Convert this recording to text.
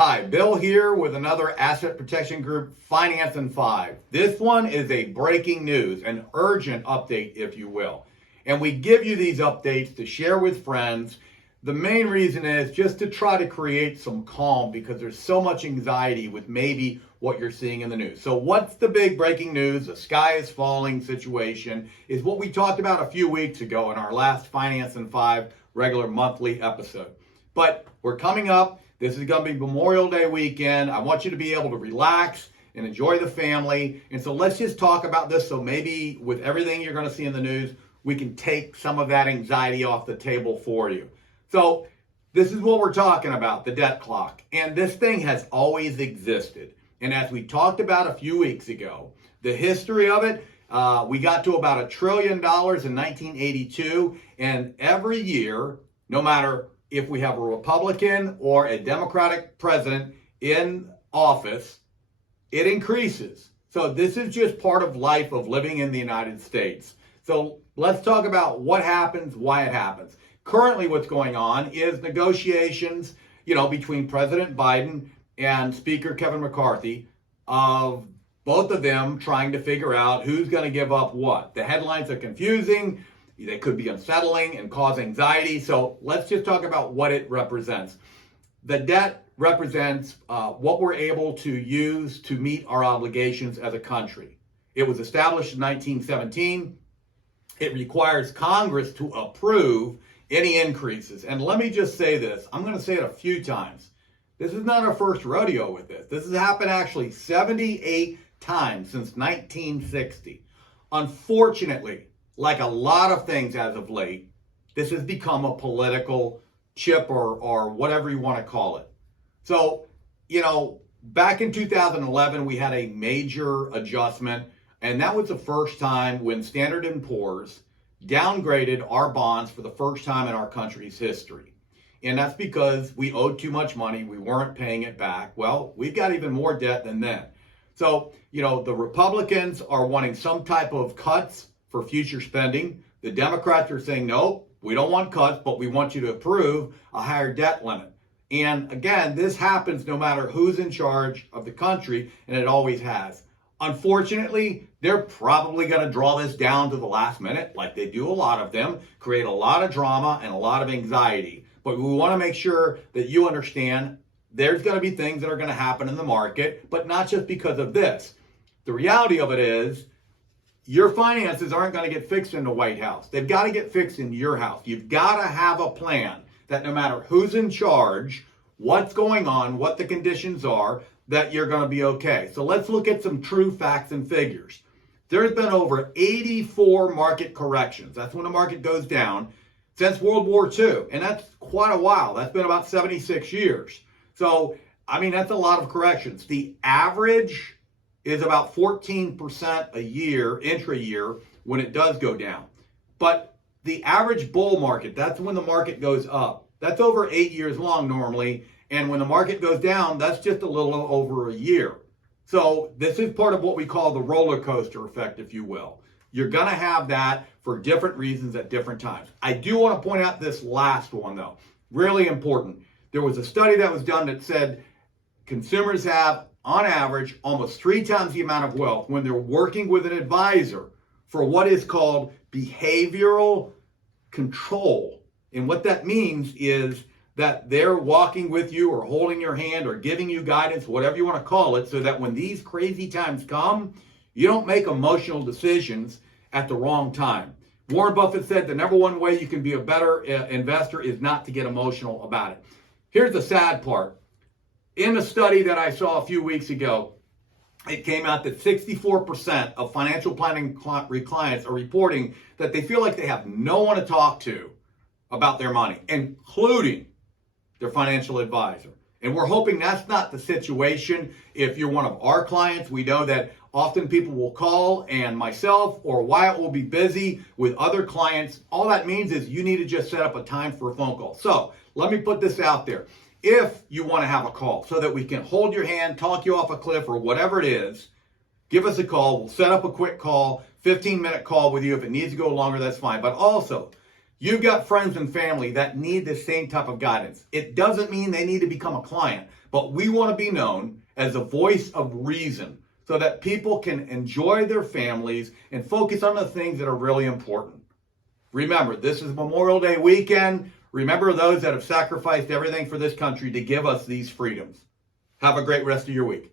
Hi, Bill here with another Asset Protection Group Finance in 5. This one is a breaking news, an urgent update, if you will. And we give you these updates to share with friends. The main reason is just to try to create some calm because there's so much anxiety with maybe what you're seeing in the news. So what's the big breaking news? The sky is falling situation is what we talked about a few weeks ago in our last Finance in 5 regular monthly episode. But we're coming up. This is going to be Memorial Day weekend. I want you to be able to relax and enjoy the family. And so let's just talk about this. So maybe with everything you're going to see in the news, we can take some of that anxiety off the table for you. So this is what we're talking about, the debt clock. And this thing has always existed. And as we talked about a few weeks ago, the history of it, we got to about $1 trillion in 1982. And every year, no matter if we have a Republican or a Democratic president in office, it increases. So this is just part of life of living in the United States. So let's talk about what happens, why it happens. Currently what's going on is negotiations, between President Biden and Speaker Kevin McCarthy of both of them trying to figure out who's going to give up what. The headlines are confusing. They could be unsettling and cause anxiety. So let's just talk about what it represents. The debt represents what we're able to use to meet our obligations as a country. It was established in 1917. It requires Congress to approve any increases. And let me just say this. I'm going to say it a few times. This is not our first rodeo with this. This has happened actually 78 times since 1960. Unfortunately, like a lot of things as of late, this has become a political chip or whatever you want to call it. So, back in 2011, we had a major adjustment, and that was the first time when Standard & Poor's downgraded our bonds for the first time in our country's history. And that's because we owed too much money. We weren't paying it back. Well, we've got even more debt than then. So, the Republicans are wanting some type of cuts for future spending. The Democrats are saying, no, we don't want cuts, but we want you to approve a higher debt limit. And again, this happens no matter who's in charge of the country, and it always has. Unfortunately, they're probably going to draw this down to the last minute, like they do a lot of them, create a lot of drama and a lot of anxiety. But we want to make sure that you understand there's going to be things that are going to happen in the market, but not just because of this. The reality of it is, your finances aren't going to get fixed in the White House. They've got to get fixed in your house. You've got to have a plan that no matter who's in charge, what's going on, what the conditions are, that you're going to be okay. So let's look at some true facts and figures. There's been over 84 market corrections. That's when the market goes down since World War II. And that's quite a while. That's been about 76 years. So, that's a lot of corrections. The average is about 14% a year, intra-year, when it does go down. But the average bull market, that's when the market goes up. That's over 8 years long normally. And when the market goes down, that's just a little over a year. So this is part of what we call the roller coaster effect, if you will. You're going to have that for different reasons at different times. I do want to point out this last one, though. Really important. There was a study that was done that said consumers have, on average, almost 3 times the amount of wealth when they're working with an advisor for what is called behavioral control. And what that means is that they're walking with you or holding your hand or giving you guidance, whatever you want to call it, so that when these crazy times come, you don't make emotional decisions at the wrong time. Warren Buffett said the number one way you can be a better investor is not to get emotional about it. Here's the sad part. In a study that I saw a few weeks ago, it came out that 64% of financial planning clients are reporting that they feel like they have no one to talk to about their money, including their financial advisor. And we're hoping that's not the situation. If you're one of our clients, we know that often people will call and myself or Wyatt will be busy with other clients. All that means is you need to just set up a time for a phone call. So let me put this out there. If you want to have a call so that we can hold your hand, talk you off a cliff or whatever it is, give us a call. We'll set up a quick call, 15-minute call with you. If it needs to go longer, that's fine. But also, You've got friends and family that need the same type of guidance. It doesn't mean they need to become a client, but we want to be known as a voice of reason so that people can enjoy their families and focus on the things that are really important. Remember, this is Memorial Day weekend. Remember those that have sacrificed everything for this country to give us these freedoms. Have a great rest of your week.